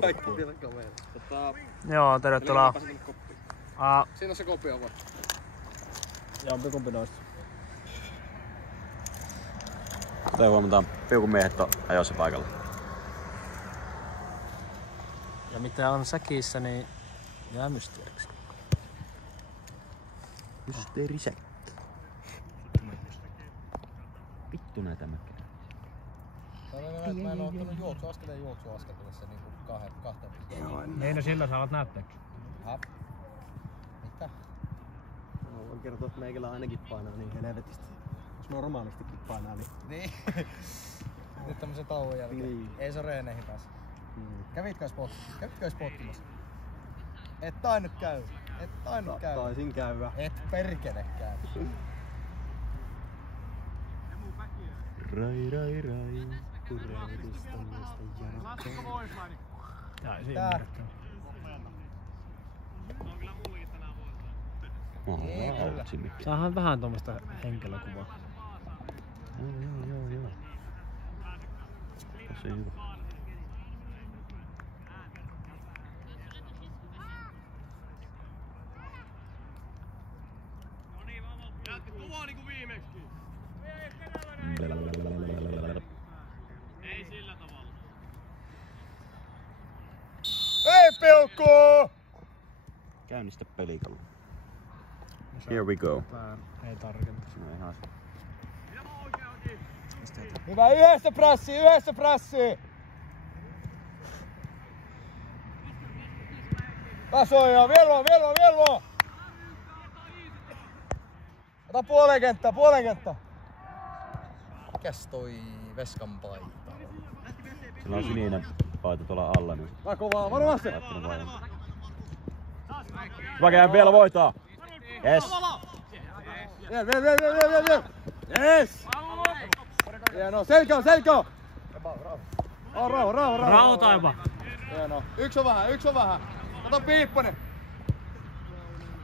Kaikki vielä kameraa. Joo, tervetuloa. Siinä on se kopio vai? Jompikumpi noista. Kuten huomataan, Piukun miehet on ajoissa paikalla. Ja mitä on säkissä, niin jää mysteeriksi. Mysteerisäkki. Vittu näitä mäkkiä. Mä en oo ottanut juoksuaskeleen tässä niinku kahteen. Ei no sillä saavat näyttääkin. Mitä? Mä voin kertoa, että meikällä ainakin painaa niin helvetisti. Jos normaalistikin painaa, niin... Niin. Nyt tämmösen tauon jälkeen. Niin. Ei se reeneihin pääse. Kävitkö spottimassa? Et tainnut käydä. Taisin käydä. Et perkele käy. Rai. Kurreudista miestä jarkkoa. Tää ei siinä ymmärrettänyt. Saahan vähän tuommoista henkilökuvaa. Joo. Tosi hyvä. Kuvaa niinku viimeksikin. Ei sillä tavalla. Ei Piukku! Käynnistä pelikalu. Here we go. Ei tarkenta. No ihan se. Hyvä, yhdessä prässi! Tasoja, vielä! Ota puolen kenttä. Mikäs toi Veskan paita? Sillä on sininen paita tuolla alla. Niin Vai kovaa, varmasti! Väkeä vielä voittaa! Yes! Vielä! Yes! Hienoa, selkä! Rauha! Rautaipa! Hienoa. Yksi on vähän. Ota Piipponen!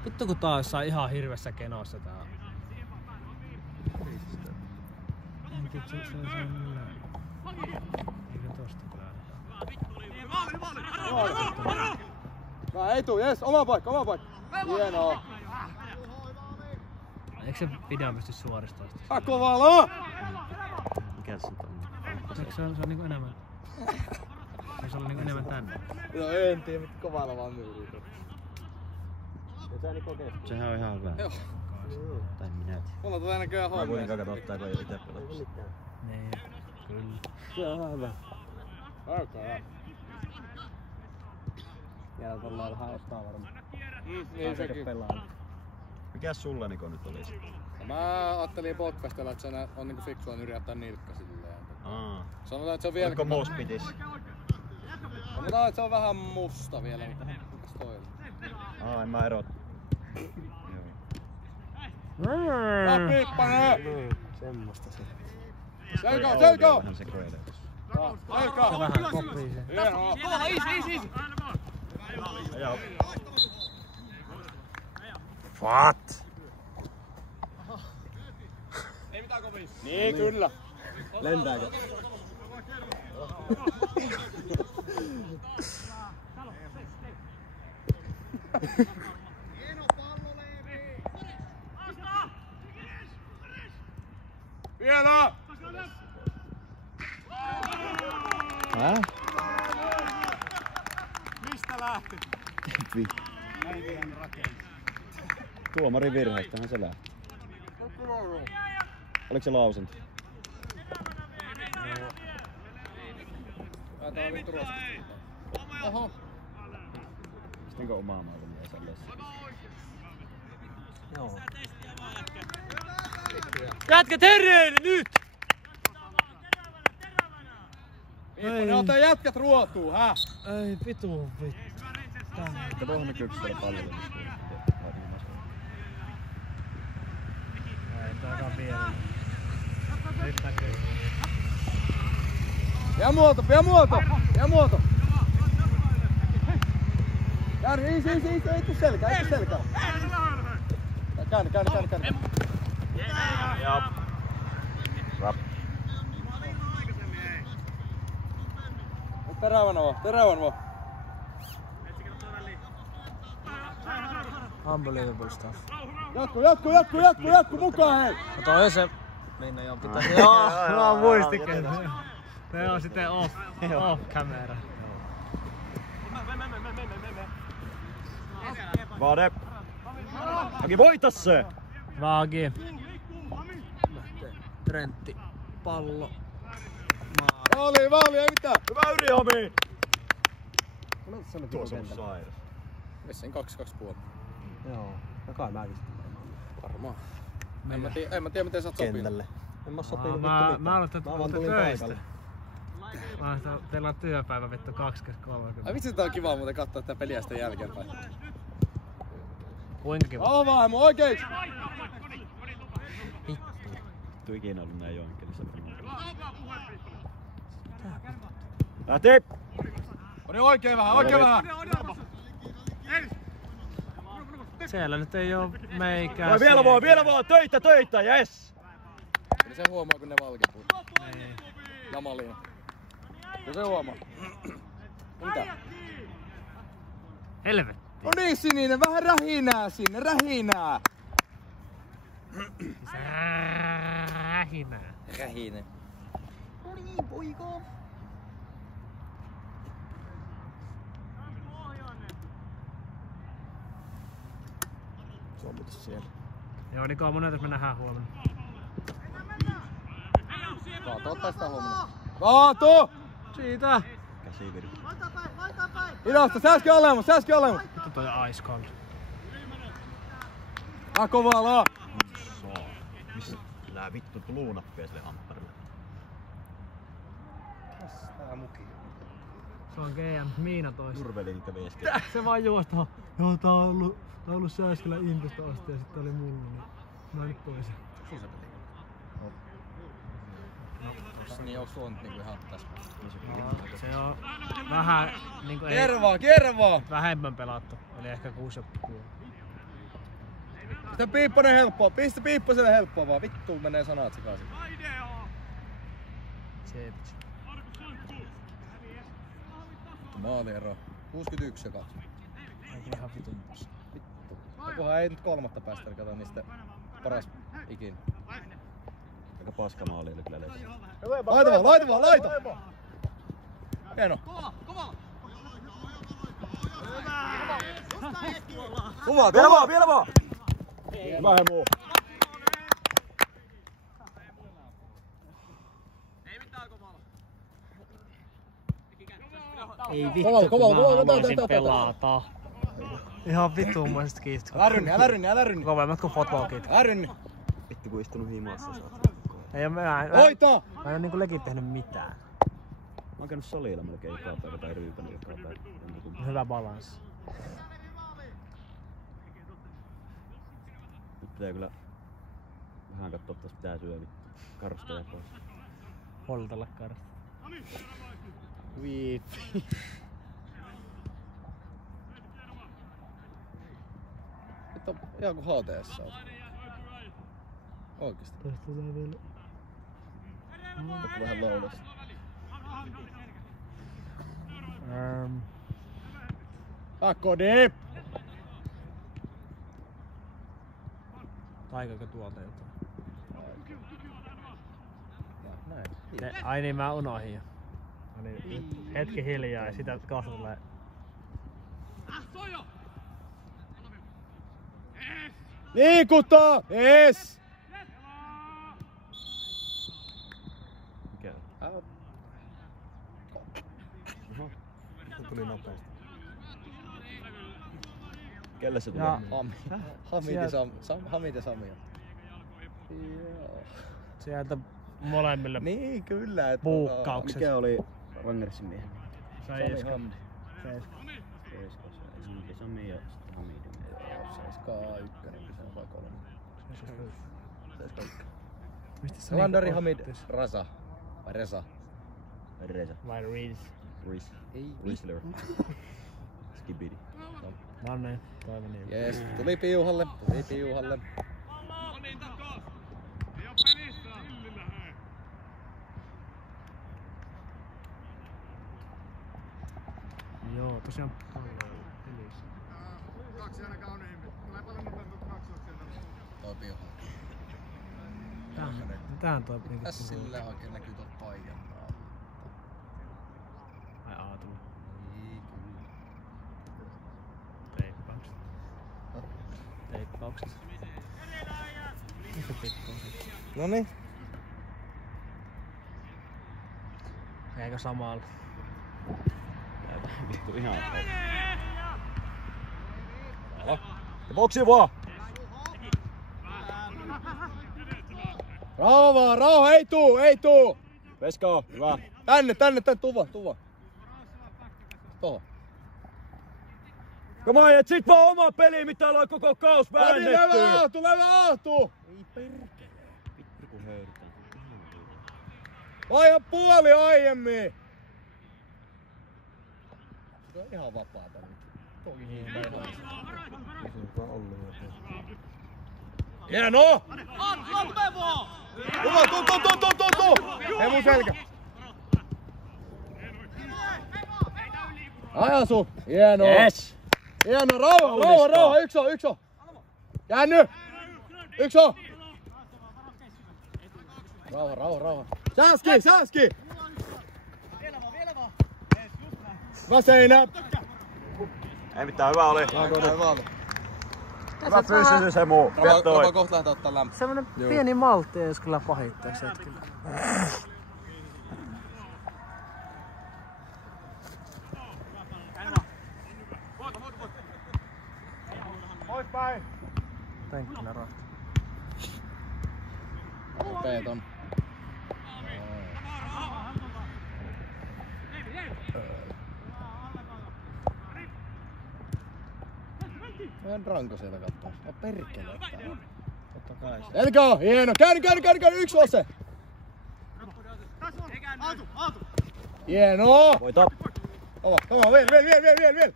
Vittu kun tää olisi ihan hirvessä kenossa tää. Eikä tosta kyllä. Vähän etu, jes, oma paikka. Hienoa. Eikö se pidä pysty suoristamaan sitä? Akovala! Mikä se on? Eikö se on niinku enemmän? Se on niinku enemmän tänne. No en tiedä, mitä kovalla vaan myydään. Sehän on ihan hyvä. Joo. Tai minä tiedä. Mulla tulee näköjään Mä hommia. kuitenkaan katsotaan, kun ei ite pelata. Niin, kyllä. Se on ihan hyvä. Okei. Vielä tuolla vähän ottaa varmaan. Niin sekin. Mikäs sulla Niko nyt oli? Mä ajattelin podcastilla, että se on niinku fiksua nyrjäyttää nilkka silleen. Sanotaan, että se on vielä... Oliko mospitis? Sanotaan, että se on vähän musta vielä, mutta mikäs toi on? En mä erot. Tää Piipponen! Semmosta se. Selkä! Vähän sekoilee tossa. Selkä! Vähän koppii se. Hienoa! Easy. Joo. What? Ei mitään kovin. Niin, kyllä. Lentääkö? Vielä! Mistä lähti? Tuomarin virheestähän se lähti. Oliko se lausunto? Tää on vittu roskista. Oho. Sitinkö omaa maailmaa SLS? Joo. Jätkät herreille nyt! Piipponen, ota jätkät ruotuu, hä? Ei vitu. Että voihan me kyksellä paljon. Ei tääkään vielä. Nyt näkyy. Pidä muoto! Käänny, ei tuu selkää. Käänny. Joo. Rap. Terävän vaan. Unbelievable stuff. Jatku mukaan hei! No toi se... Minne jo pitäisi... Joo, mä muistikin. Ne on sitten off camera. Vade! Aki voita se! Vaagi. Trentti. Pallo. Maali, ei mitään! Hyvä Yri Hami! Tuossa on sairas. Vissiin 2-2,5. Joo. No kai mäkin sitten Varmaan. En mä tiedä miten sä oot sopinut. kentälle. En mä sopinut vittu Mä mitään. aloin, että Mä vaan tulin tulin töistä. paikalle. Mä aloin, että teillä on työpäivä vittu 20-30. Ai vitsi, tää on kivaa muuten katsoa tätä peliä sitten jälkeenpäin. Kuinka kiva? Avaimo, oikein! Vittu ikinä ollut näin jonkelissa. Lähti! Oli oikein vähän! Siellä nyt ei oo meikään. Vielä vaan! Töitä! Yes! Eli se huomaa kun ne valkipuu. Niin. Jamaliin. Kyllä se huomaa. Mitä? Helvetti. No niin Sininen, vähän rähinää sinne, rähinää! Rähinää. Rähinen. No niin, poika. Se on muuten siellä. Joo, niin kauan monen me nähdään huomenna. Kaato ottaa sitä huomenna. Kaato! Siitä! Käsiviri. Hidasta, sääski olemus! Vittu toi ice cold. Kovaa! Saa. Missä lää vittu luunappia sille hampparille? Tää muki. Se on GM Miina tois. Nurveli niitä vieskejä. Se vaan juostaa. Joo, tää on ollut Sääskellä Intosta asti ja sitten oli mulla, niin mä nyt pois. Tossa niin onks sulla nyt niinku ihan tässä? Se on vähän niinku ei Kierrä vaan! vähemmän pelattu. Eli ehkä 6,5. Pistä Piipponen helppoa, pistä Piipposelle helppoa vaan. Vittu menee sanat sekaisin. Tsepsi. Maaliero. 61 ja 2. Onko ihan vitun tossa? Vittu. Jokohan ei nyt kolmatta päästä, kato niistä paras ikinä. Aika paska maali oli kyllä löysi. Laita! Hieno. Kova! Vielä vaan! Hyvä Hemu! Ei vittu, kun mä haluaisin ota. pelata. Ihan vittuumaisesta kiistä. Älä rynni! Kovemmat kuin footballkit. Älä rynni! Vittu kun istunut himassa saat. Ei oo mä Hoitaa! en oo niinku legit tehnyt mitään. Mä oon käynyt salilla melkein joka päivä tai ryypänyt joka päivä. Hyvä balanssi. Nyt pitää kyllä vähän kattoo taas pitää syö vittu. Karusta ja pois. Poltella karsta. Viippi. Nyt on ihan kuin HTS on. Oikeesti. Tästä tulee vielä. Nyt vähän loudasta. Akkodip! Taikako tuolta jotain? Näin. Ai niin, mä unohdin jo. No niin, hetki hiljaa ja sitä kohta tulee. Liikuta! Yes! Mikä? Tuli nopeasti. Kelle se Ja tulee? Hamid ja Sami. Joo. sieltä molemmille Niin kyllä. Että puukkauksesta. Mikä oli Rangersin miehen? Seiska. Hamdi. Seiska. Ensinnäkin Sami ja sitten Hamidin. Seiska ykkönen, se on vai 3. Seiska ykkönen. Mistä se Landari niinku Hamid ottis? Rasa. Vai Resa? Reza. Vai Reels? Reese. Ei. Whistler. Skibidi. No niin, toivon niin. Jees, tuli piuhalle. Joo, tosiaan pallo pelissä. Toi piho. Tähän toi piti. Tässä sillä oikein näkyy tuolta paijan alta. Ai aatulla. Ei kyllä. Teippaukset. Teippaukset. Mikä pikku on? Noniin. Eikö samalla? Vittu ihan. Ja boksi vaan! Rauha vaan, rauha, ei tuu! Veska, hyvä. Tänne, tuva. Tohon. Come on, et sit vaan oma peli, mitä ollaan koko kaus väännetty! Levä aahtu! Ei perkele. Vittu kun höyrytään. Vaiha puoli aiemmin! Se on ihan vapaata nyt. Hieno! Tuu! Ei mun selkä! Ajasu! Hieno! Yes! Hieno! Rauha! Yksi on! Käänny! Yksi on! Rauha! Sääski! Vielä vaan! Hyvä seinä! Ei mitään, hyvä oli. Hyvä fyysisyys, Emu. Mä kohta lähdetään ottaa lämpöä. Semmonen pieni maltti jos kyllä pahittaisi hetkellä. Poispäin! Penkkinen rahti. Peeton. En ranko sieltä kattoo. No perkele. Totta kai se. Elka, hieno. Käänny. Yksi on se. Hieno. Voita. Kova, vielä.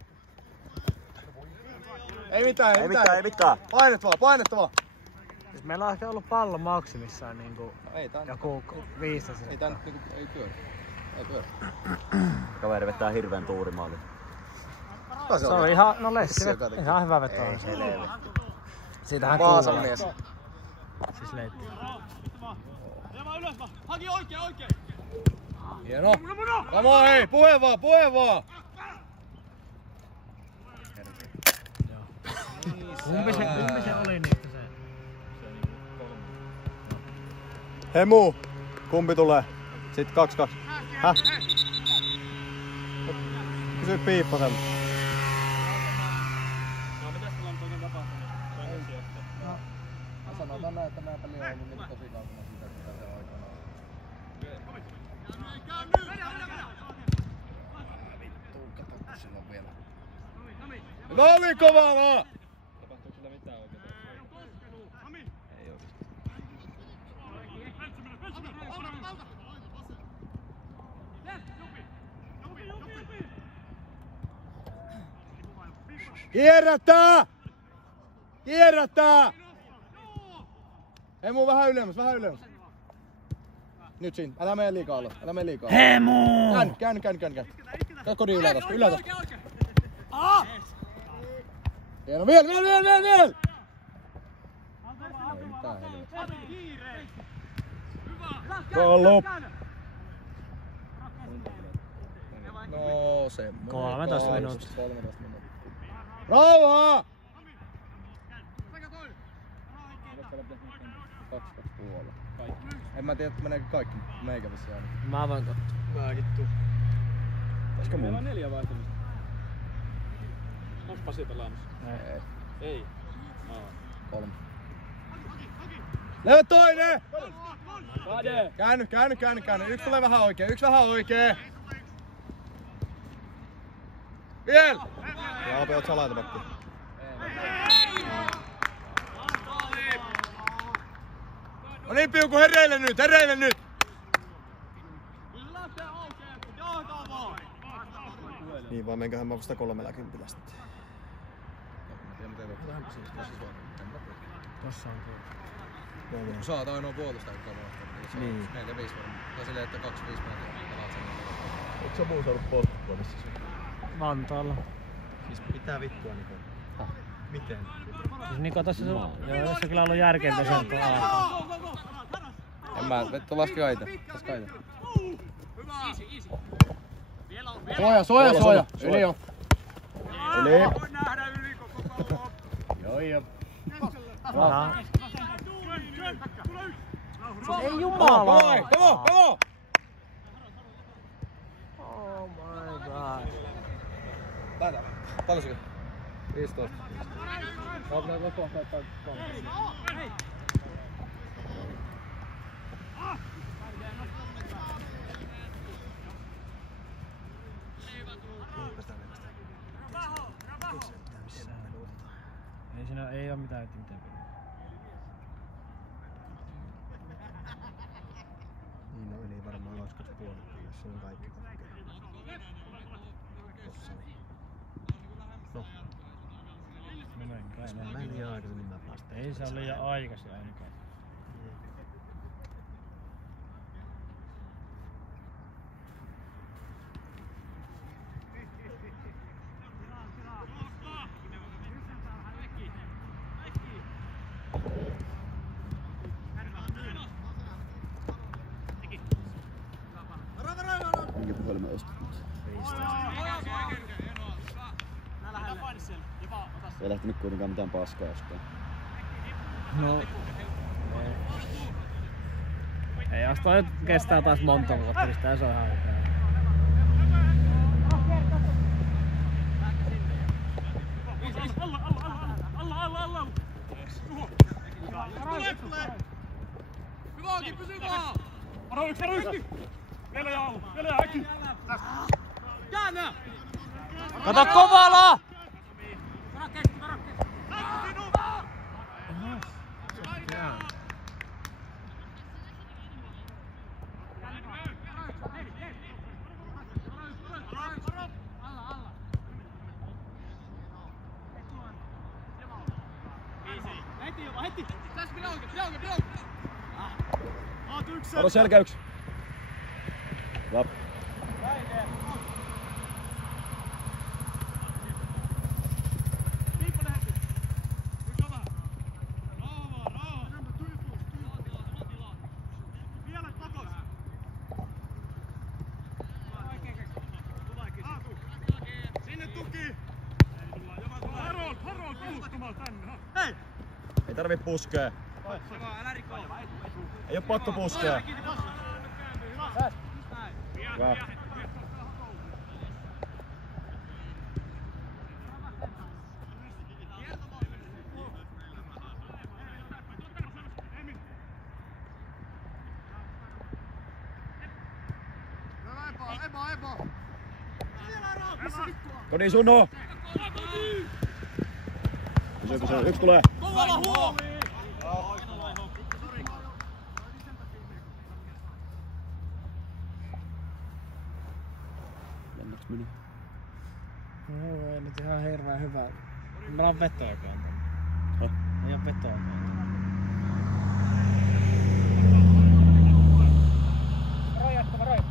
Ei mitään. Painetta vaan. Siis meillä on ehkä ollut pallo maksimissaan niinku Ei tää joku 15. ei tää nyt niinku ei pyörä. Kaveri vetää hirveen tuurimaalin. Se on ihan, no Lessi ihan hyvä veto on se. Siitähän kuuluu. mies. Siis leitti. Haki oikein! Hieno. Come on, hei, puhe vaan. Kumpi se oli niistä se? Hemu, kumpi tulee? Sitten 2-2. Häh? Kysy Piipposelta. Sanotaan näin, että nää peli on ollut niin tosi kaukana siitä, mitä se aikana on. Vittu, kato kun sillä on vielä. No oli kova vaan! Tapahtuuko sillä mitään oikein? Ei oikeesti. Kierrättää! Hemu, vähän ylemmäs. Nyt siinä, älä mene liikaa alas. Hemu! Käänny. Kodin ylätaska. Hieno, vielä! Ei mitään helvetti. Kollu! No semmoinen. 13 minuuttia. 13 minuuttia. Rauhaa! 2,5. En mä tiedä, että meneekö kaikki meikävissä ainakin. Mä voin katsoa. Mäkin tuu. Olisiko Meillä mun? on 4 vaihtamista. Onks Pasi pelaamassa? Ei. 3. Levä toinen! Kade! Käänny. Yksi tulee vähän oikee. Viel! Joo, oot sä laitapakki. No niin, Piuku, hereille nyt! Niin vaan menköhän mä vasta 30 sitten. Tossa on tuo. Kun saat ainoa puolusta, joka on mahtanut. Niin. 4-5 varmaan. Tai silleen, että 2-5 metriä pelaat sen. Ootko sä muu saanut posttua missä sun? Vantaalla. Siis pitää vittua niinku. Miten? Siis Niko tossa on kyllä ollut järkeintä sen tuolla. En mä, vettä laski aita. Suoja! Yli jo! Yli! Joo. Ei jumala! Come on! Oh my god. Paljon se? 15. Saat lopua tai Ei siinä ei oo mitään peliä. Niin no eli varmaan lauskas puolet, jos siinä on kaikki pakkeet. Tossa niin. No. Mä en liian aikaisin, niin mä päästän. Ei se ole liian aikaisin ainakaan. Minkä puhelimen ostit nyt? Ei lähtenyt kuitenkaan mitään paskaa ostaa. No. Ei jos toi kestää taas monta vuotta, niin sitä se on ihan hyvä. Varo yksi! Vielä ja äkki! Kato Kovala! Alo selkä yksi. Vap. Ei tarvi puskea. Ei oo pakko puskea. Hyvä. Koni Sunno! Pysy. Yksi tulee. Lennäks meni? No ei nyt ihan hirveän hyvä. Meillä on vetoakaan. Häh? Ei oo vetoakaan. Varo.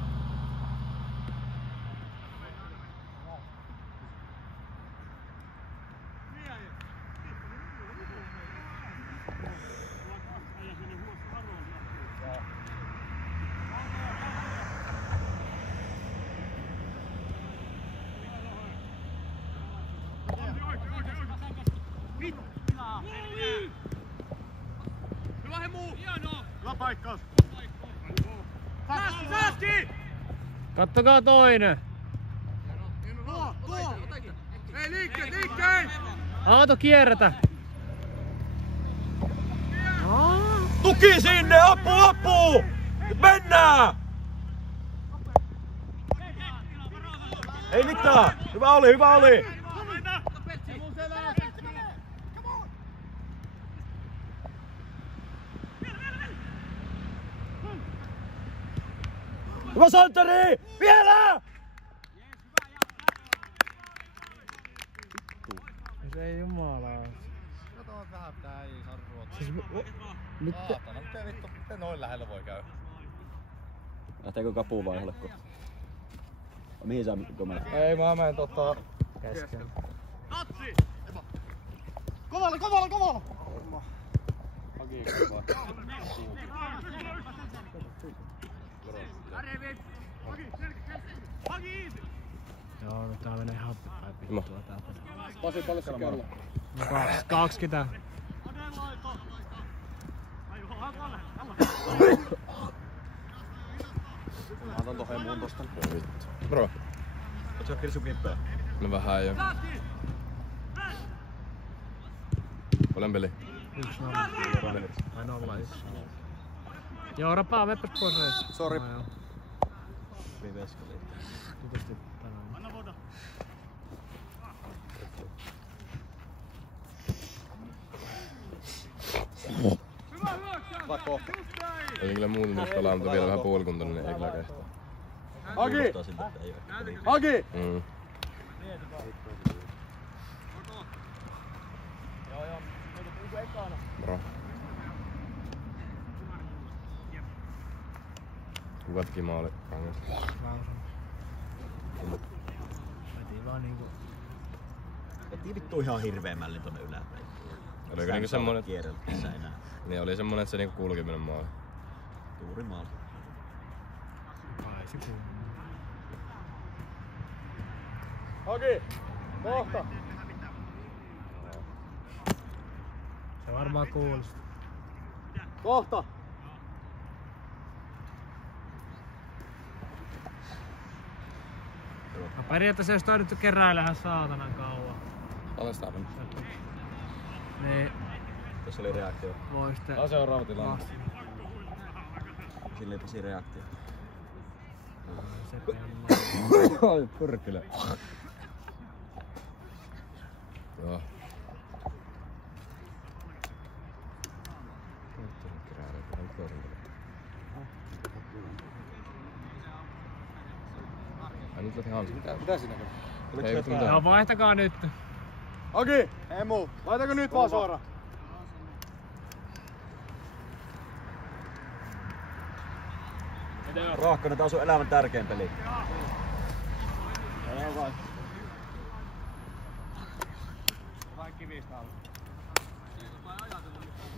Kattokaa toinen! Ei liikkeen! Aato kierrätä! Tuki sinne! Apu! Nyt mennään! Ei mitään! Hyvä oli! Hyvä Santeri! Vielä! Se ei jumala. Kato vähän tää ei saa ruotaa. Siis nyt Saatana, miten vittu, miten noin lähellä voi käydä? Lähteekö kapuun vai jollekko? Mihin sä Mikko menet? Ei, mä menen kesken. Kovalla! Haki kova. Joo, no tää menee ihan pittua tää peli. Pasi, paljon se kello? 20. Mä otan tohon muun tosta. Bro. Oot sä Kirsu kippää? No vähän jo. Olen peli. 1-0. Vai 0-1. Joo, rapaa meppä pois reis. Sori. No, joo. Veskali. Tietysti tänään. Pakko. Ei kyllä muuta nyt pelaa, mutta vielä vähän puolikuntoinen, niin ei kyllä kehtaa. Haki! Haki! Bro. Kuka teki maali? Kangas. Veti vaan niinku... Veti vittu ihan hirveen mällin tonne yläpäin. Oliko niinku semmonen... Kierrellä tässä enää. Niin oli semmonen, että se niinku kulki minun maali. Tuuri maali. Ai se kuuluu. Haki! Kohta! Se varmaan kuuluu. Kohta! No periaatteessa jos taidettu keräilähän saatanan kauan. Alestaan. Niin Tässä oli reaktio. voi sitten... Seuraava tilanne. Sille tosi reaktio. Se pelaa. Ai pörkkele. Joo. Ai nyt lähti hansi. Mitä siinä käy? Ei vittu mitään. Joo, vaihtakaa nyt. Haki! Emu! Laitako nyt vaan suoraan? Rohkonen, tää on sun elämän tärkein peli.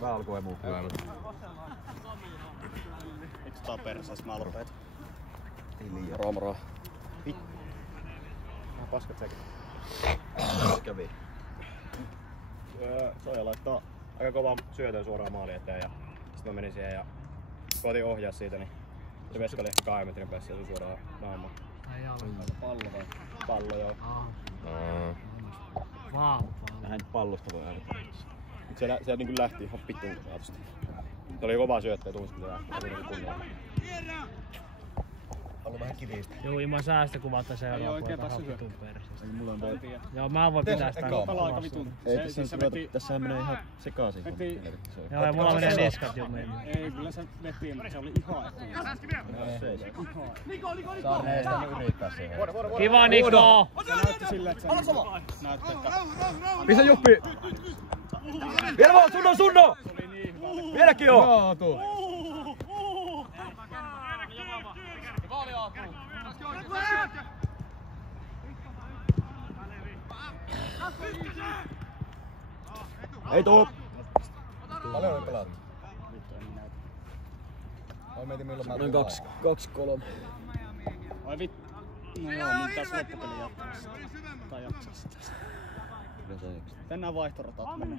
Vähän alkoi muu. Eikö tää persaas? Mä lopetan. Ei liian. Moro. Paskat sekin. Kävi. Soja laittoi aika kovan syötön suoraan maali eteen ja sitten mä menin siihen ja koitin ohjaa siitä, niin se veska oli ehkä 2 metrin päässä ja se suoraan naamaan. Ai jalka. Pallo vai? Pallo joo. Vau. Vähän pallosta voi äärettä. Sieltä niinku lähti ihan pittun saatusti. Se oli kova syöttö ja tunsi pitää kunnolla. Ollut vähän kivistä. Joo, ilman säästökuvatta se Ei on oikein ihan päässyt vitun perseestä. Mulla on toi. Joo, mä voin pitää sitä Pelaa aika vitun. Ei tässähän menee ihan sekaisin. Joo, ja mulla menee niskat jo mennä. Ei, kyllä se veti, mutta se oli ihan Saa neistä yrittää siihen. Kiva Niko! Se näytti silleen, että se näytti, että Pistä Juppi! Vielä vaan, Sunno! Vieläkin on! Joo, tuu. Ei tuu! Paljon on pelattu. Oi mietin milloin mä Noin 2-3. ai vittu. No joo, mun pitäis loppupeli jatkaa sitä. Tai jaksaa sitä. Tänään vaihtoratat menee.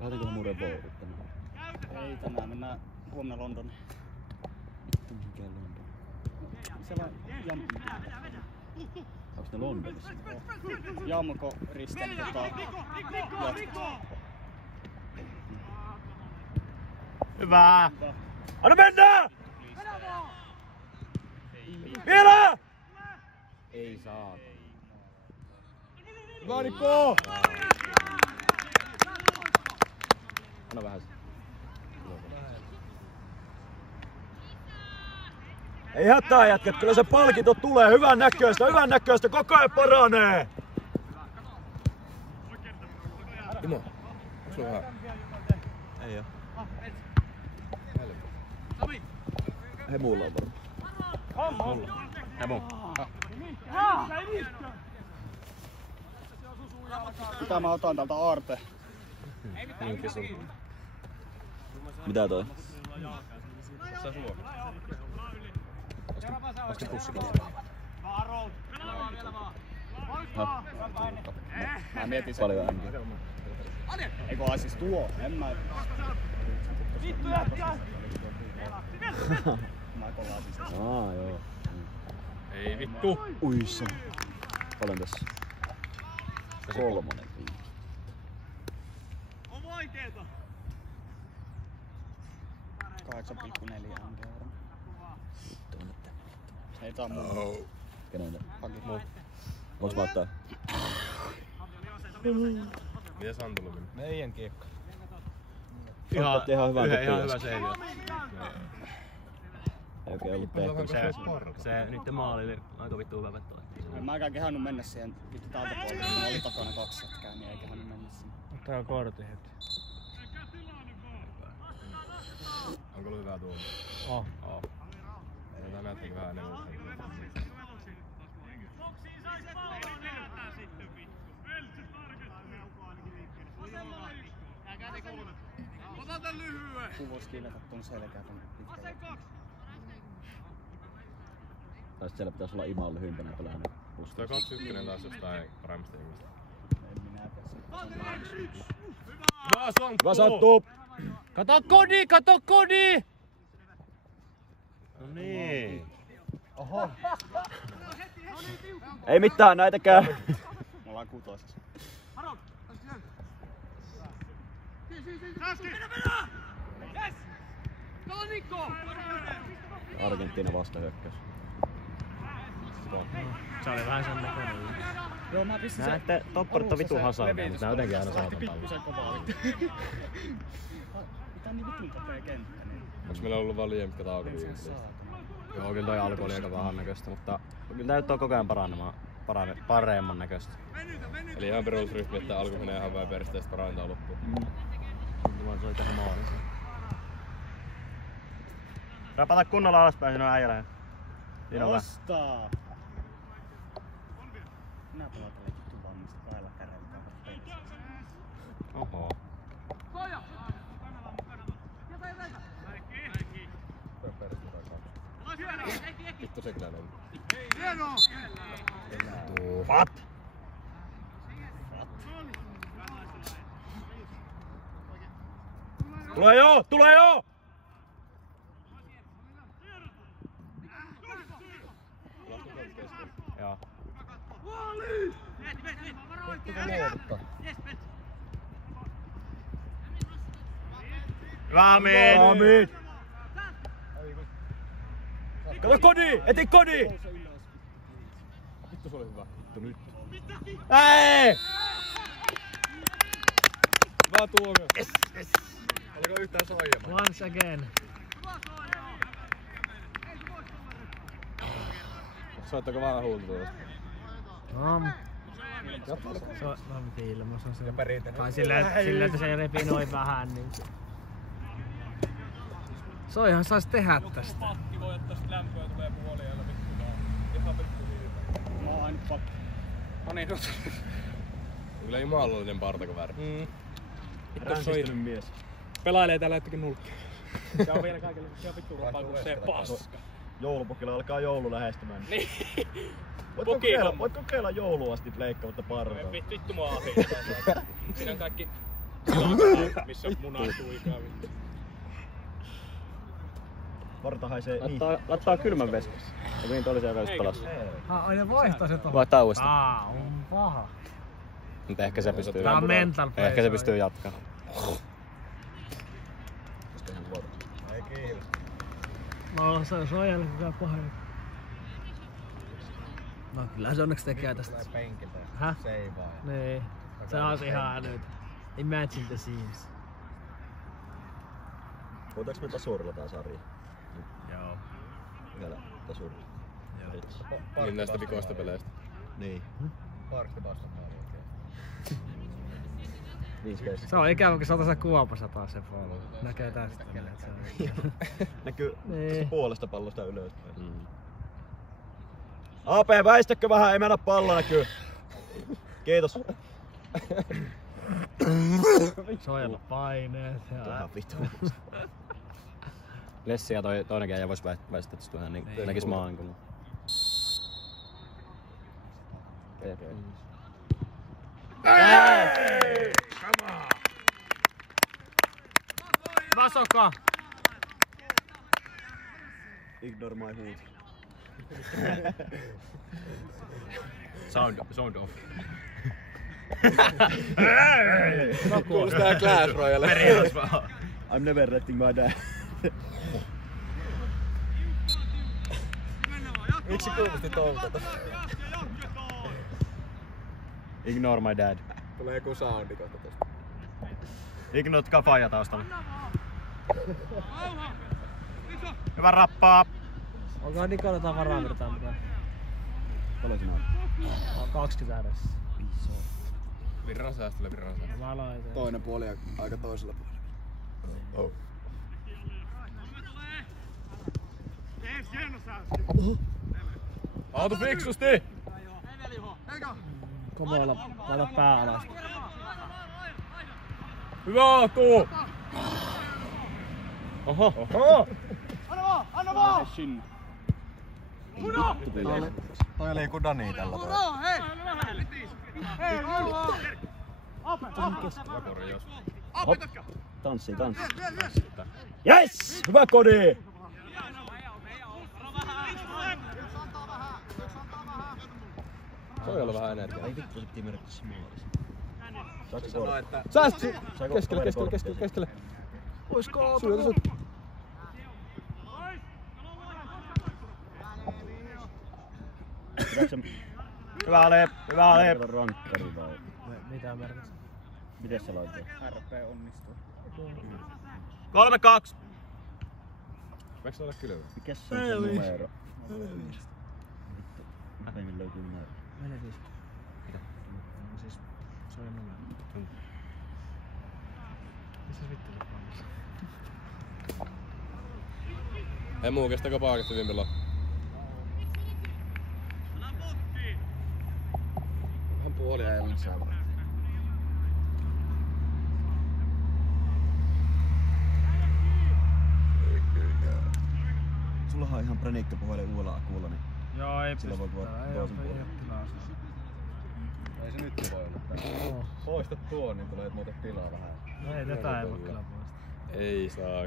Lähdetäänkö muuden vuodet tänään? Ei tänään, mennään huomenna Londoniin. Mikä London? Siellä on Jamko. Onks ne Londonissa? Jamko Ristan jatkaa. Hyvä! Anna mennä! Vielä! Ei saa. Hyvä Nikko! Anna vähän. Ei hätää jätkät, kyllä se palkinto tulee. Hyvän näköistä, koko ajan paranee! Timo, onks sulla vähän? Ei oo. Hei, mulla on varmaan. Hemo. Mitä mä otan täältä Aarte? Niinkin sun. Mitä toi? Se on sulla. Osti pussikin. Mä mietin sen. Paljon ääntä. Eikö siis tuo? En mä... Vittu jätkää! Mä kollaan siis tässä. Joo. Ei vittu. Uissa. Paljon tässä? 3. 8,4 amperia. Se ei taa muuta. Kenelle? Hakit. Voinko mä ottaa? Mitäs Antolo meni? Meidän kiekko. Ihan hyvä Ihan hyvä seivi. Ei oikein ollut tehty. Se niitten maali oli aika vittu hyvä veto. En mäkään kehannut mennä siihen vittu tältä puolelta, kun oli takana 2 jätkää, niin ei kehannut mennä sinne. Tää on kortti heti. Onko ollut hyvää tuolla? Oh. Tää näyttääkin vähän enemmän. Kuvois kiivetä ton selkää ton pitkään. Tai sit siellä pitäis olla imaa lyhyimpänä pelaa ne pussit. Toi 2-1 taas jostain paremmasta ihmistä. En minä tiedä sitä. Hyvä sattuu! Kato kodi! No niin. Ei mitään näitäkään. Me ollaan 6. Argentiina vastahyökkäys. Se oli vähän sen näköinen. Joo, mä pistin sen. Näette, topparit on vitu hasardia, mutta nää jotenkin aina saatan palloa. Pikkusen kovaa. Mitä niin vitun kapea kenttä? Niin. Onks meillä ollut vaan liian pitkä tauko? Joo, kyllä toi alku oli aika vähän näköistä, mutta kyllä näyttää koko ajan paremman näköistä. Eli ihan perusryhmi, että alku menee ihan vähän peristeistä parantaa loppuun. Kyllä se oli tähän maaliin. Rapata kunnolla alaspäin, siinä on äijälä. Siinä on vähän. Ostaa! Minä pelaan tällä vittu vaan mistä kailla kärällä pelissä. Oho. Vittu sekään on. What? Tulee joo! Joo. Raamit! Kato kodi! Eti kodi! Vittu se oli hyvä. Vittu nyt. Ei! Hyvä tuomio. Yes. Oliko yhtään soijamaan? Once again. Soittako vähän huulta tuosta? Se on filmus on se. Tai sillä että se repii noin vähän niin. Soihan sais tehdä tästä. Pakki voi ottaa sit lämpöä tulee puoliajalla vittu vaan. Ihan vittu siitä. Mä oon ainut pakki. No niin, nyt. Kyllä jumalallinen partakoväri. Ränsistynyt mies. Pelailee tällä hetken nulkki. Se on vielä kaikille ihan vittu rapaa kun se paska. Joulupukilla alkaa joulu lähestymään. Niin. Voit kokeilla joulua asti leikkautta partaa. Vittu mua ahittaa. Siinä on kaikki silakat, missä on munatuikaa vittu. Parta haisee niin. Laittaa kylmän veskassa. Ja niin oli se aikaisesti palassa. Aina vaihtaa se tuohon. Vaihtaa uudestaan. On paha. Mutta ehkä se pystyy. Tää on mental play. Ehkä se pystyy jatkamaan. No se on soijalla kukaan pahoin. No kyllä se onneksi tekee tästä. Häh? Niin. Se on ihan älytä. Imagine the scenes. Voitaanko me tasurilla tää sarja? Joo. Vielä tasurilla. Joo. Niin näistä vikoista peleistä. Niin. Parkki vastaan Se on ikävä, kun saataisiin kuopassa taas se follow. Näkee tästä. Näkyy Niin. puolesta pallosta ylöspäin. AP, väistäkö vähän? Ei mennä pallo näkyy. Kiitos. Suojelupaineet. Ihan vittu. Lessi ja toinenkin ei vois väistää tästä vähän niin näkis maan kun. Come on! Vasoka! Ignore my hood. Sound off. Kuulostaa Clash Royale. I'm never letting my dad. Miksi kuulosti toukata? Ignore my dad. Tulee joku soundi kohta tosta. Ignore kafaja taustalla. Hyvä rappaa. Onko Nikola jotain varavirtaa mitään? Paljon sinä olet? 20 ääressä. Virran säästöllä. Mä aloin. Toinen puoli aika toisella puolella. Auto fiksusti! Komoilla, laita pää alas. Hyvä Aatu! Oho! Anna vaan! Toi liiku Dani tällä tavalla. Hei, rauhaa! Tanssi. Yes! Hyvä kodi! Se on ollut vähän energiaa. Ai vittu, se piti mennä smaalissa. Säästi! Keskelle. Oisko? Hyvä ole! Rankkari vai? Mitä merkitsee? Miten se laittaa? RP onnistuu. 3-2! Voiko se olla kylmä? Mikäs se on se numero? Vittu. Päivin löytyy numero. 45. Mitä? Siis se on numero. Missä vittu se pannassa? Ei muu, kestääkö paaketta vimpillä? Vähän puoli ajan saa. Sullahan on ihan präniikkä puhelin uudella akulla, niin Joo, ei sillä voi pystytä. Ei tuo sun ole puolella. tilaa. Ei se nyt voi olla. Poista tuon, niin tulee muuten tilaa vähän. Ei tätä ei voi kyllä poistaa. Ei saa.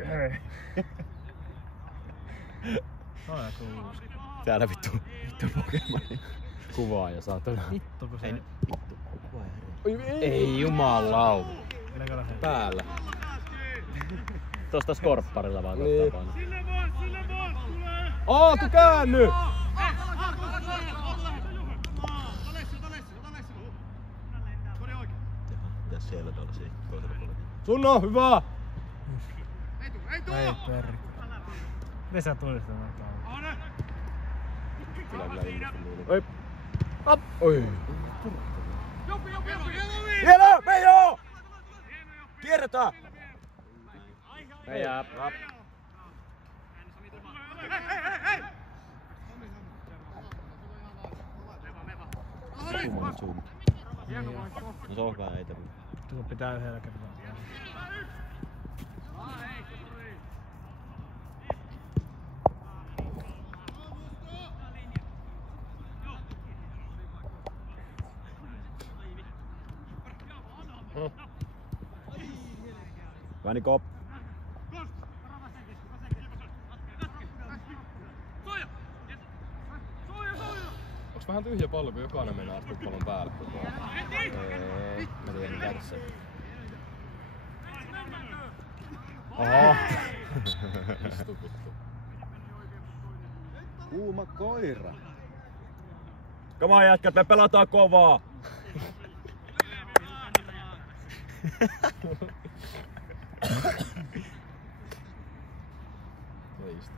Se on joku uusi. Täällä vittu Pokemonin kuvaa ja saatana. Vittu kun se... Vittu, kuva ei herää. Ei jumalauta. Päällä. Tosta skorpparilla vaan Niin. tapana. Aatu käänny! Mitäs siellä tuolla siinä toisella puolella? Sunno, hyvä! Ei perri. Miten sä tulistat näitä? Kyllä ilmeisesti. Oi. Up. Oi. Vielä, Veijo! Kierretään! Meijää. Zoomat. No se on vähän etelä. Tuo pitää yhdellä kertaa. Väniko. Onks vähän tyhjä pallo, kun jokainen mennään asti pallon päälle koko ajan? Mä tiedän mikä tässä. Oho! Istu vittu. Kuuma koira. Come on jätkät, me pelataan kovaa! Se istu.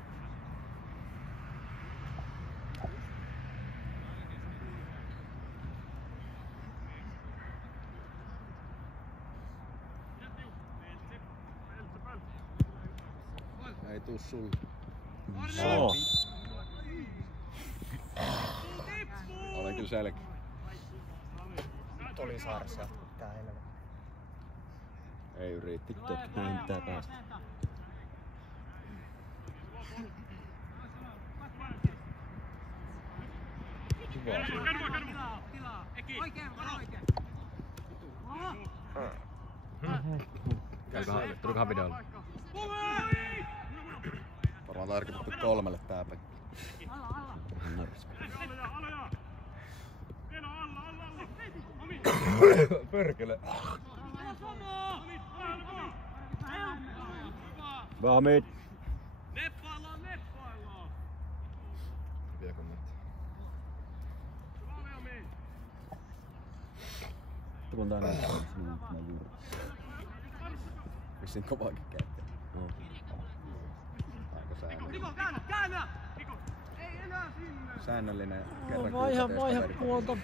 Ei tuu sulle. No. Olen kyllä selkeä. Oli sarsa. Tää helvetti. Ei yritti. Vittu, näin pitää päästä. Tulikohan videolla? Varmaan tarkennettu 3 tää peli. Perkele. Valmiit. Neppaillaan! Vielä kommentti. Tuon tää näin. Vissiin kovaakin käyttää. Aika säännöllinen. Säännöllinen kerran Vaiha puolta.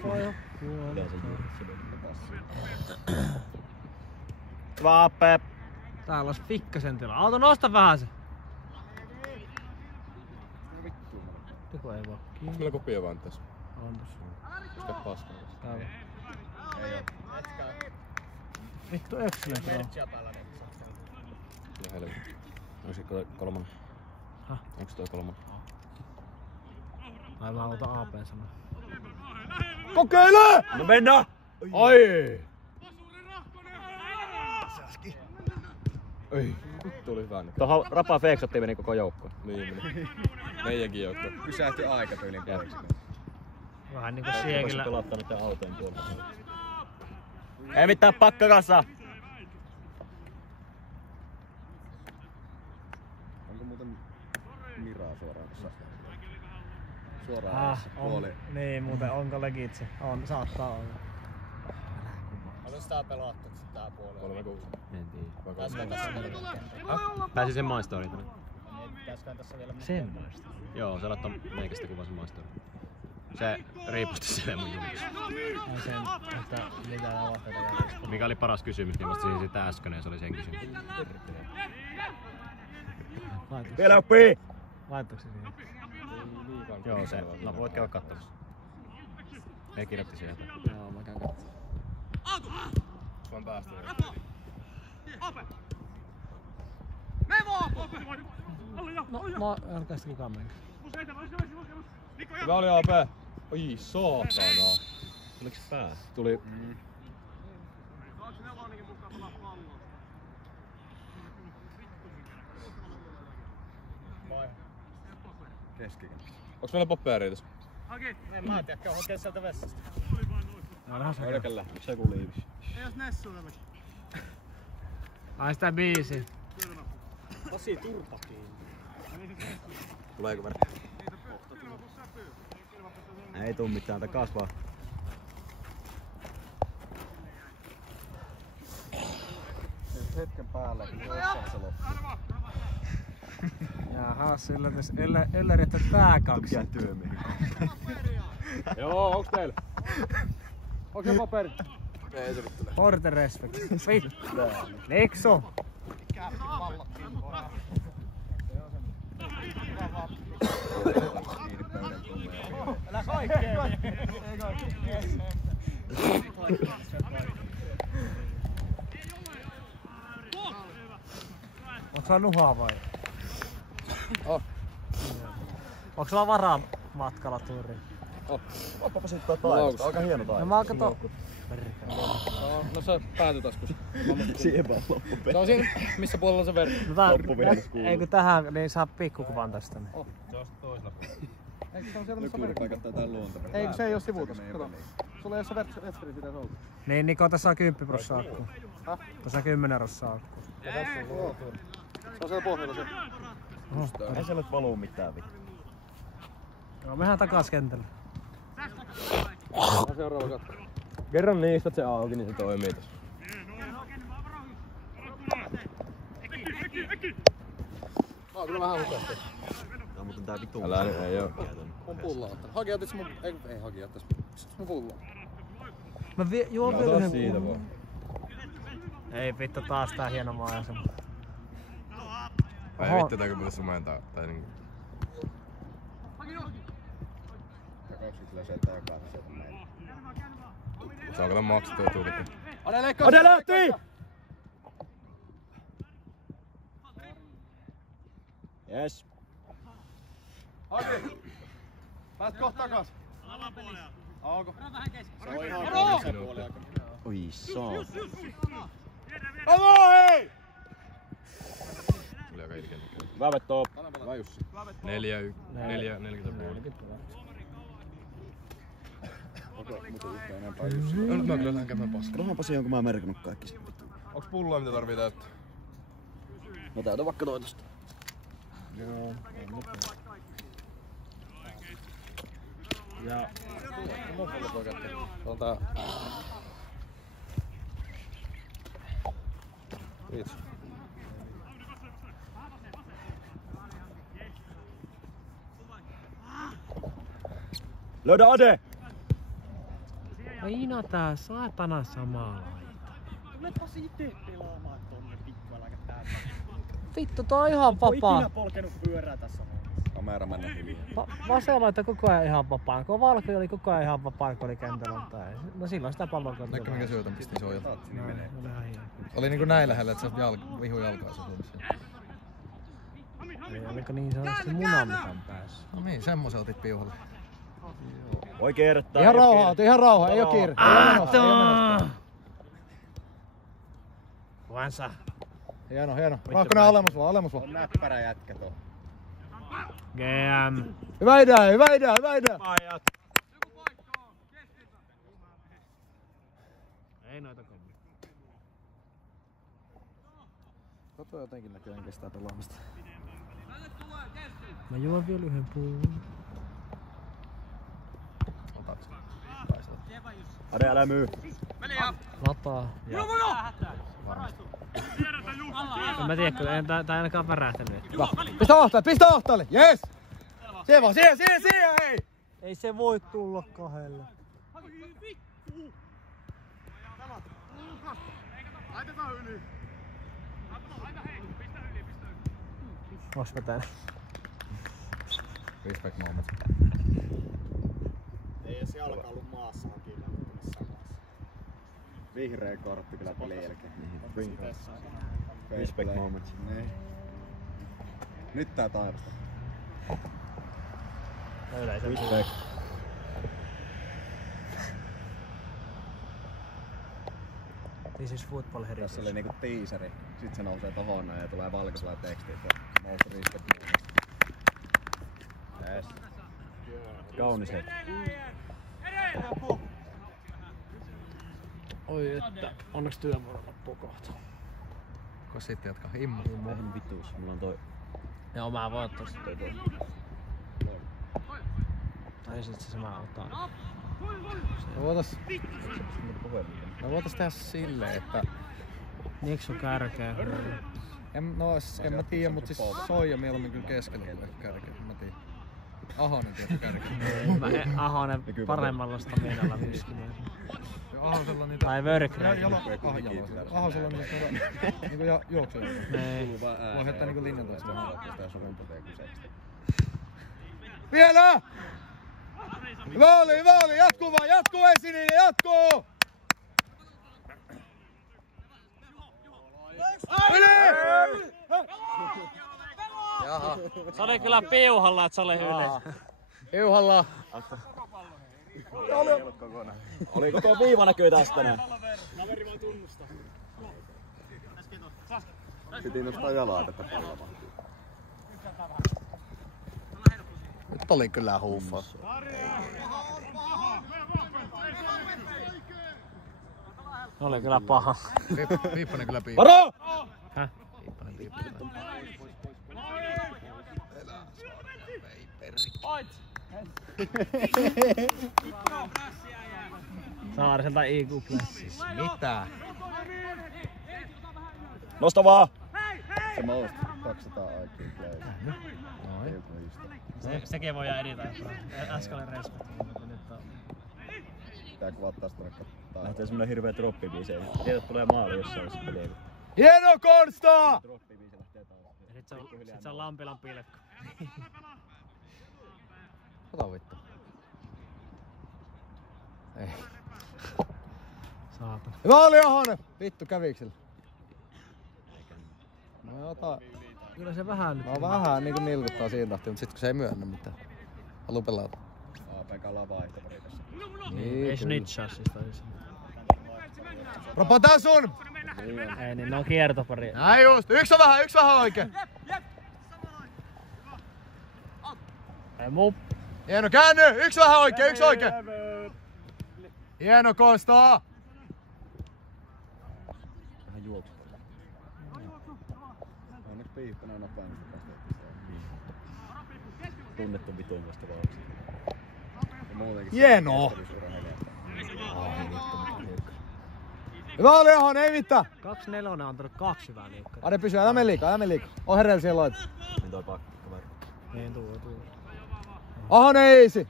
Vaappe. Täällä olisi pikkasen tilaa. Auto, nosta vähän se. Tuko ei voi. Onks meillä kopia vaan tässä? On tossa. Sitä paskaa tässä. Täällä. Vittu excellent bro. Ja helvetti. Olisiko kolmonen? Häh? Onks toi kolmonen? Ai mä aloitan AP sanan. Kokeile! No mennään! Ai! Ei. Tuli hyvä nyt. Tuohon Rapa Feeksottiin meni koko joukko. Niin meni. Meidänkin joukko. Pysähti aika tyylin puoliksi. Vähän niinku siekillä. Pelottanut tän autojen puolella. Ei mitään pakkakassa! Onko muuten Miraa suoraan tässä? Suoraan puoli. Niin muuten, onko legit se? On, saattaa olla. Onko sitä pelattu tää puolella? 3-6. En tiedä. Pääsikö tässä vielä? Pääsi sen maistoriin tänne. Pitäisikö tässä vielä? Semmoista. Joo, se laittaa meikästä kuvan sen maistoriin. Se riipusti siellä mun julkissa. Ai sen, että mitä aloitteita järjestetään. Mikä oli paras kysymys, niin vastasin sitä äsken ja se oli sen kysymys. Vielä oppii! Laittoiko se siihen? Joo, se. No voit käydä katsomassa. Ei kirjoitti sieltä. Joo, mä käyn katsomaan. Vaan päästä. No, mä älkää sitä kukaan menkää. Hyvä oli AP. Oi saatana. Oliko se pää? Tuli. Keskikenttä. Onks meillä poppeja tässä? En mä tiedä, kauan hakee sieltä vessasta. No, vähän se. Örkällä. Se kun liivis. Ai sitä biisi. Pasi turpa kiinni. Tuleeko verran? Ei tuu mitään, tää kasvaa. Hetken päällä, kun jossain se loppuu. Jahas, ylläri, että tää kaksi. Työmiehen. Joo, onks teillä? Onko se paperi? Ei se vittu. Porter respect. Liksu. Älä kaikkea! Onks sulla nuhaa vai? Oh. Onks sulla varaa matkalla tuuriin? Oppapa sit tää taivasta. Aika hieno taivasta. No mä kato. No se päätytaskus. Siihen vaan loppupeli. Se on siinä, missä puolella on se verkko. No tää, eikö tähän, niin saa pikkukuvan tästä. Niin. Se on toisella puolella. Eikö se on siellä missä verkko? Kattaa tää luonta. Eikö se ei oo sivukas? Kato. Sulla ei oo se vetskeri pitäis olla. Niin Niko, tässä on 10 prossaa akku. Tässä on 10 prossaa akku. Se on siellä pohjalla se. Ei siellä nyt valuu mitään vittu. No mehän takas kentällä. Seuraava katko. Kerran niistä se auki, niin se toimii tässä. Mä oon kyllä vähän hukasta. No mutta tää vittu. Älä ei oo. Mun pulla ottanut. Haki jättäis mun... Ei Haki jättäis. Mun pulla. Mä juon vielä Ota yhden siitä pullon. vaan. Ei vittu, taas tää hieno maajasema. Ai vittu, tääkö pitäis sumentaa? Tai niinku... Ja 20 läsettä ja 2 meillä. Se on kato maksettu tuulikki. Ade leikkaa! Ade lähti! Jes. Aki! Pääst kohta takas! Auko? Se on ihan toisen puoli aika. Oi saa. Alo hei! Tuli aika ilkeä. Hyvä veto. Vai Jussi? 40. Okei, mutta yhtään enempää Jussi. Nyt mä kyllä lähden käymään paskaan. Rohan Pasi, onko mä merkannut kaikki sen? Onks pulloa mitä tarvii täyttää? No täytä vaikka toi tosta. Joo. Ja On tää... Kiitos. Löydä Ade! Aina tää saatana sama laita. Tulepa siitä pelaamaan tonne pikkuallakin täältä. Vittu, tää on ihan Oon ikinä vapaa. polkenut pyörää tässä hommassa. Kamera mennä hyvin. Vasen laita koko ajan ihan vapaa. Kun Valkoi oli koko ajan ihan vapaa, kun oli kentällä. No silloin sitä palloa kantaa. Näkö minkä syötön pistin soilta? Oli Oli näin lähellä, että sä vihu jalkaansa Suomessa. oliko niin sanotusti munamikan päässä? No niin, semmosen otit piuhalle. Voi kertaa. ihan rauhaa, ei oo kiire. Vansa. Hieno. Raakkonen alemus vaan. On näppärä jätkä tuo. GM. Hyvä idea. Ajat. Ei noita kovia. Kato jotenkin näköjään kestää pelaamista. Mä juon vielä yhden pullon. Otat. Ade, älä myy. Lataa. En mä tiedä, kun tää ei ainakaan värähtänyt. Pistä ahtaalle. Jes! Siihen vaan, siihen, hei! Ei se voi tulla kahdelle. Ois mä tän. Respect moment. Ei edes jalka ollut maassa hakilla, mutta missään maassa. Vihreä kortti kyllä peli jälkeen. Respect moments. Niin. Nyt tää taivasta. Respect. This is football Tässä heritage. oli niinku teaseri. Sit se nousee tohon näin ja tulee valkoisella tekstit ja most respect. Yes. Kaunis hetki. Oi että, onneksi työvuoro loppuu kohta. Ko sitten jatka himma. Ihan vitus, mulla on toi. Joo, mä voin ottaa sitten toi. Tai sit se mä otan. Me voitais tehdä silleen, että... Niksu kärkeä. En mä tiedä, mut siis Soija mieluummin kyllä keskellä tulee kärkeä. Mä tiedän. Ahonen tulee kärkeä. Ahonen paremmallasta mielellä myskinen. Ahosella on niitä... Tai Vörkreä. Ahosella on niitä juoksuja. Nee. Voi heittää niinku linjan taas. Vielä! Hyvä oli! Jatkuu ensin, jatkuu! Yli! Jaha. Se oli kyllä piuhalla, että se oli yli. Piuhalla. Oliko tuo viiva näkyy tästä näin? Piti nostaa jalaa tätä palloa. Nyt oli kyllä huufa. Oli kyllä paha. Viippanen kyllä piippa. Varo! Häh? Saariselta IQ Plus. Mitä? Nosta vaan! Se most 200 IQ play. Sekin voi jää editoida. Äsken oli respekti. Tää kuvat taas tuonne kattaa. Lähtee semmonen hirveä droppibiisi. Tiedät tulee maali jossain se peli. Hieno Konsta! Droppibiisi lähtee taas. Sit se on Lampilan pilkku. Ota vittu. Ei. Saatana. Hyvä oli Ahonen! Vittu käviiksellä. No ota. Kyllä se vähän nyt. No vähän niinku nilkuttaa siinä tahtiin, mutta sit kun se ei myönnä mitään. Haluu pelata. APK:lla vaihtoveri tässä. Niin, Ei snitchaa siis toisin. Ropa tää sun! Ei niin, ne on kiertopari. Näin just! Yksi on vähän oikein! Ei muu. Hieno käänny! Yksi vähän oikein, yksi oikein! Hieno Kosta! Vähän juoksu. Onneksi Piipponen on nopeammin tunnettu vitun vasta vauhtia. Hienoa! Hyvä oli Ahonen, ei mitään! 2-4 on antanut 2 hyvää liikkaa. Ade pysy, älä mene liikaa. On herreillä siellä loita. Niin toi pakko kaveri. Niin tuu. Ahonen easy!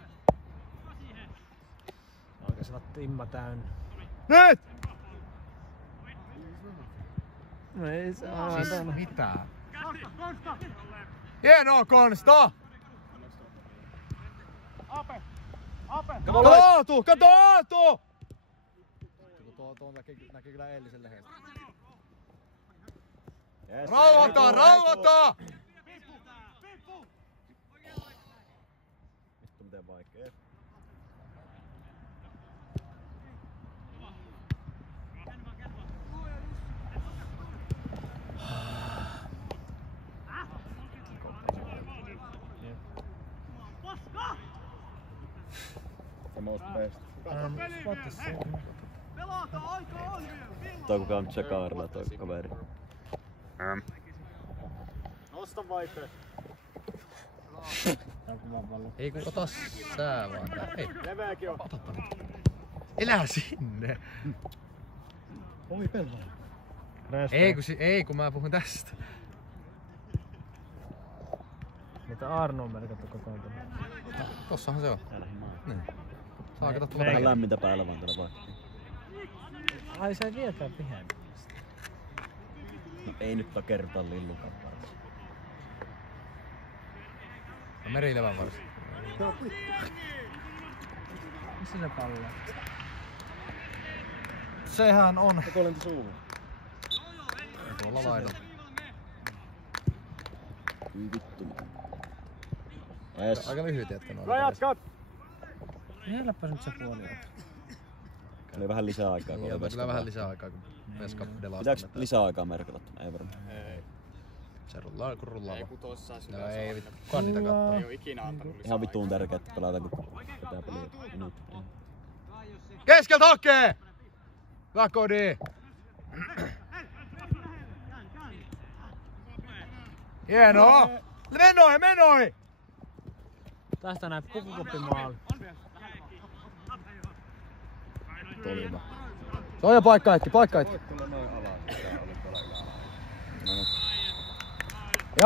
Oikein sillä timma täynnä. Nyt! No ei se Siis mitä? Hienoa Konsta! Kato Aatu! Kato Aatu! Tuo näki kyllä eilisen lehdestä. Rauhoita! Vittu miten vaikee. The most best. Toi kuka on Tsekaarilla toi kaveri. Nosta vaikea. Ei kun ota sää vaan tää. Ei. Leveäkin on. Otapa nyt. Elää sinne. Oi pelaa. Ei kun mä puhun tästä. Mutta Arno on merkattu kokoontunut. Tossahan se on. Niin. Saa kato tulla Vähän lämmintä päällä vaan tällä vaikka. Ai sä ei vieläkään pihään. No ei nyt takertaa lillukappaleessa. No merilevän varsin. Missä se pallo on? Sehän on. Joko lenti suuhun? Tuolla laidalla. Hyi vittu. Yes. Aika lyhyt jätkä noin. Rajatkat! Heilläpä nyt se puoli on. Oli vähän lisää aikaa. Niin, kyllä vähän lisää aikaa kun Veska delaa. Pitääks lisää aikaa merkata? Ei varmaan. Ei. Se rullaa kun rullaa vaan. Tossa sitä No ei vittu, kukaan niitä kattoo. ei oo ikinä antanut lisää. Ihan vittuun tärkeää, että pelataan kun pitää peliä minuuttia. Keskeltä hakee! Hyvä kodi! Hienoa! Menoi! Tästä näin pukukoppimaali. Tolima. Se on jo paikka hetki. Tulla noin alas, tää oli tuolla ylällä.